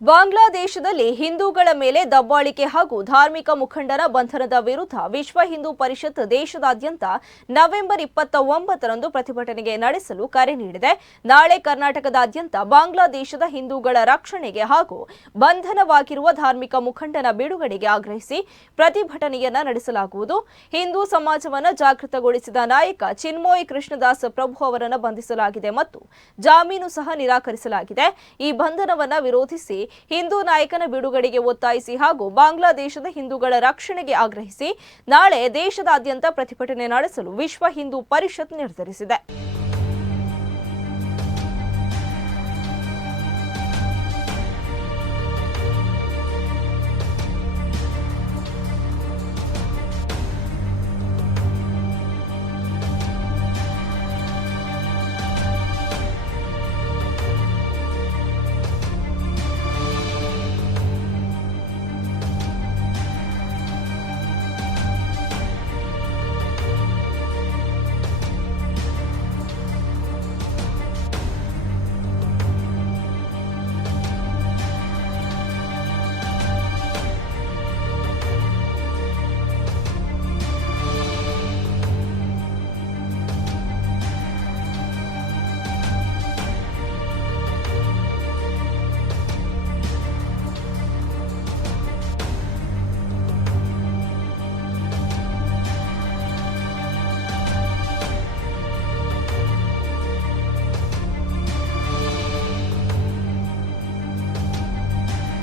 ಬಾಂಗ್ಲಾದೇಶದಲ್ಲಿ ಹಿಂದೂಗಳ ಮೇಲೆ ದಬ್ಬಾಳಿಕೆ ಹಾಗೂ ಧಾರ್ಮಿಕ ಮುಖಂಡರ ಬಂಧನದ ವಿರುದ್ಧ ವಿಶ್ವ ಹಿಂದೂ ಪರಿಷತ್ ದೇಶದಾದ್ಯಂತ ನವೆಂಬರ್ 29ರಂದು ಪ್ರತಿಭಟನೆಗೆ ನಡೆಸಲು ಕರೆ ನೀಡಿದೆ. ನಾಳೆ ಕರ್ನಾಟಕದಾದ್ಯಂತ ಬಾಂಗ್ಲಾದೇಶದ ಹಿಂದೂಗಳ ರಕ್ಷಣೆಗೆ ಹಾಗೂ ಬಂಧನವಾಗಿರುವ ಧಾರ್ಮಿಕ ಮುಖಂಡನ ಬಿಡುಗಡೆಗೆ ಆಗ್ರಹಿಸಿ ಪ್ರತಿಭಟನೆಯನ್ನ ನಡೆಸಲಾಗುವುದು. ಹಿಂದೂ ಸಮಾಜವನ್ನು ಜಾಗೃತಗೊಳಿಸಿದ ನಾಯಕ ಚಿನ್ಮೋಯ್ ಕೃಷ್ಣದಾಸ್ ಪ್ರಭು ಅವರನ್ನು ಬಂಧಿಸಲಾಗಿದೆ ಮತ್ತು ಜಾಮೀನು ಸಹ ನಿರಾಕರಿಸಲಾಗಿದೆ. ಈ ಬಂಧನವನ್ನು ವಿರೋಧಿಸಿ ಹಿಂದೂ ನಾಯಕನ ಬಿಡುಗಡೆಗೆ ಒತ್ತಾಯಿಸಿ ಹಾಗೂ ಬಾಂಗ್ಲಾದೇಶದ ಹಿಂದೂಗಳ ರಕ್ಷಣೆಗೆ ಆಗ್ರಹಿಸಿ ನಾಳೆ ದೇಶದಾದ್ಯಂತ ಪ್ರತಿಭಟನೆ ನಡೆಸಲು ವಿಶ್ವ ಹಿಂದೂ ಪರಿಷತ್ ನಿರ್ಧರಿಸಿದೆ.